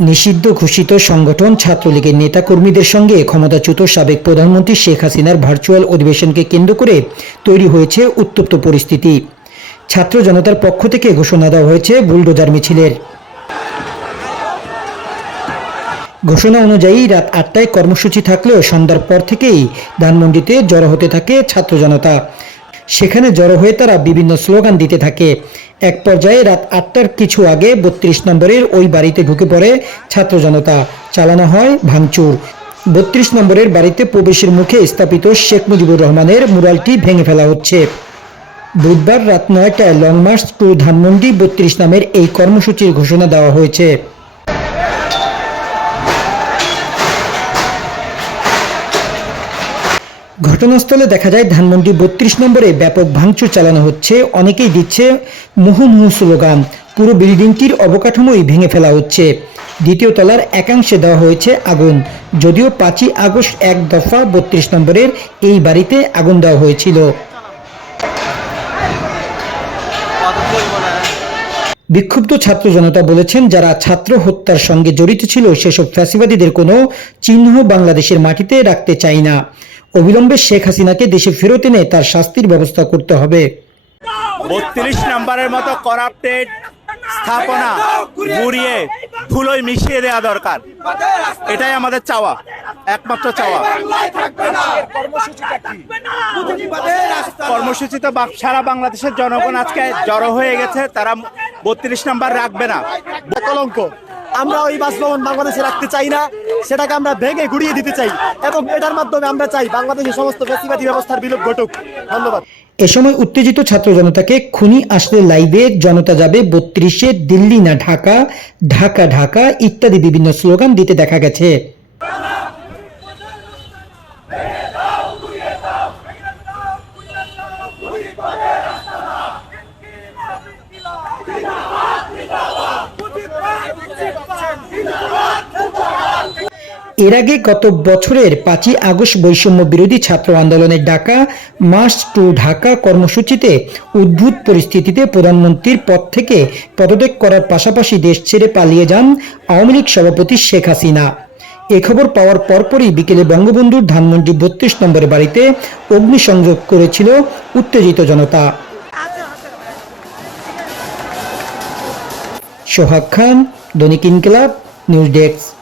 নিষিদ্ধ ঘোষিত সংগঠন ছাত্রলীগের নেতাকর্মীদের সঙ্গে ক্ষমতাচ্যুত সাবেক প্রধানমন্ত্রী শেখ হাসিনার ভার্চুয়াল অধিবেশনকে কেন্দ্র করে তৈরি হয়েছে উত্তপ্ত পরিস্থিতি। ছাত্র জনতার পক্ষ থেকে ঘোষণা দেওয়া হয়েছে বুলডোজার মিছিলের। ঘোষণা অনুযায়ী রাত আটটায় কর্মসূচি থাকলেও সন্ধ্যার পর থেকেই ধানমন্ডিতে জড়ো হতে থাকে ছাত্র জনতা। সেখানে জড়ো হয়ে তারা বিভিন্ন স্লোগান দিতে থাকে। এক পর্যায়ে রাত আটটার কিছু আগে বত্রিশ নম্বরের ওই বাড়িতে ঢুকে পড়ে ছাত্র জনতা চালানো হয় ভাঙচুর। বত্রিশ নম্বরের বাড়িতে প্রবেশের মুখে স্থাপিত শেখ মুজিবুর রহমানের মুরালটি ভেঙে ফেলা হচ্ছে। বুধবার রাত নয়টায় লং মার্চ টু ধানমন্ডি বত্রিশ নামের এই কর্মসূচির ঘোষণা দেওয়া হয়েছে। ঘটনাস্থলে দেখা যায় ধানমন্ডি বত্রিশ নম্বরে ব্যাপক ভাঙচুর চালানো হচ্ছে। অনেকেই দিচ্ছে মুহুমুহু স্লোগান। পুরো বিল্ডিংটির অবকাঠামোই ভেঙে ফেলা হচ্ছে। দ্বিতীয় তলার একাংশে দেওয়া হয়েছে আগুন। যদিও পাঁচই আগস্ট এক দফা বত্রিশ নম্বরের এই বাড়িতে আগুন দেওয়া হয়েছিল। বিক্ষুব্ধ ছাত্র জনতা বলেছেন, যারা ছাত্র হত্যার সঙ্গে জড়িত ছিল, সেসব ফ্যাসিবাদীদের কোনো চিহ্ন বাংলাদেশের মাটিতে রাখতে চাই না। অবিলম্বে শেখ হাসিনাকে দেশে ফেরত এনে তার শাস্তির ব্যবস্থা করতে হবে। বত্রিশ নাম্বারের মতো করাপ্টেড স্থাপনা ঘুরিয়ে ধুলোয় মিশিয়ে দেওয়া দরকার। এটাই আমাদের চাওয়া একমাত্র চাওয়া। কর্মসূচি তো সারা বাংলাদেশের জনগণ আজকে জড়ো হয়ে গেছে তারা বত্রিশ নাম্বার রাখবে না। কলঙ্ক। আমরা ওই বাসভবন বাংলাদেশে রাখতে চাই না। সেটাকে আমরা ভেঙে গুড়িয়ে দিতে চাই এবং এটার মাধ্যমে আমরা চাই বাংলাদেশের সমস্ত বেশিবাদী ব্যবস্থার বিলোপ ঘটুক ধন্যবাদ এ সময় উত্তেজিত ছাত্র জনতাকে খুনি আসলে লাইভে জনতা যাবে বত্রিশে দিল্লি না ঢাকা ঢাকা ঢাকা ইত্যাদি বিভিন্ন স্লোগান দিতে দেখা গেছে এর আগে গত বছরের পাঁচই আগস্ট বৈষম্য বিরোধী ছাত্র আন্দোলনের ডাকা মার্চ টু ঢাকা কর্মসূচিতে উদ্ভূত পরিস্থিতিতে প্রধানমন্ত্রীর পদ থেকে পদত্যাগ করার পাশাপাশি দেশ ছেড়ে পালিয়ে যান আওয়ামী লীগ সভাপতি শেখ হাসিনা। এ খবর পাওয়ার পরপরই বিকেলে বঙ্গবন্ধুর ধানমন্ডি বত্রিশ নম্বরের বাড়িতে অগ্নিসংযোগ করেছিল উত্তেজিত জনতা। সোহাগ খান, দৈনিক ইনকিলাব, নিউজ ডেস্ক।